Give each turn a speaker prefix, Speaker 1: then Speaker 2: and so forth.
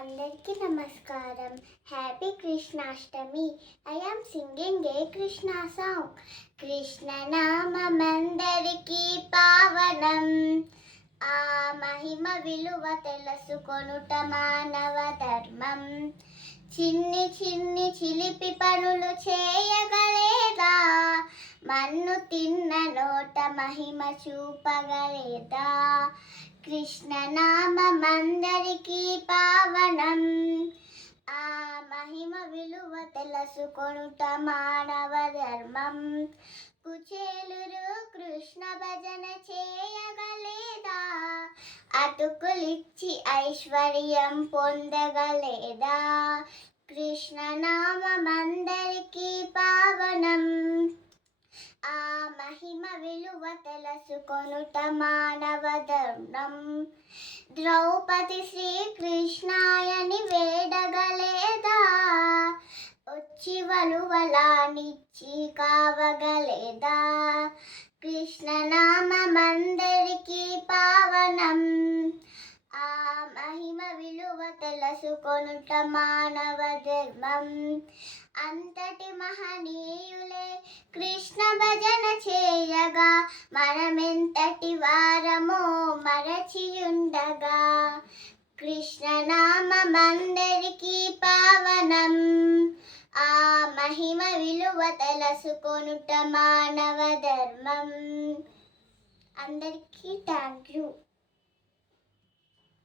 Speaker 1: అందరికీ నమస్కారం. Happy Krishnashtami. I am singing a Krishna song. కృష్ణనామందరికీ పావనం. ఆ మహిమ విలువ తెలుసుకొనుట మానవ ధర్మం. చిన్ని చిన్ని చిలిపి పనులు చేయగలేదా? మన్ను తిన్న నోట మహిమ చూపగలేదా? కృష్ణ ఫలం ఆ మహిమ విలువ తెలుసుకొనుట మానవ ధర్మం. కుచేలురు కృష్ణ భజన చేయగలేదా? అటుకులిచ్చి ఐశ్వర్యం పొందగలేదా? కృష్ణ నామందరికీ పావనం ఆ మహిమ విలువ తెలుసుకొనుట మానవ ధర్మం. ద్రౌపది శ్రీకృష్ణాయని వేడగలేదా వచ్చి వలువలానిచ్చి కావగలేదా? కృష్ణనామ నామందరికీ పావనం. ఆ మహిమ విలువ తెలుసుకొనుట మానవ ధర్మం. అంతటి మహనీయులే ఉండగా మనమెంతటి వారమో మరచియుండగా. కృష్ణనామందరికీ పావనం. ఆ మహిమ విలువ తెలుసుకొనుట మానవ ధర్మం. అందరికీ థ్యాంక్ యూ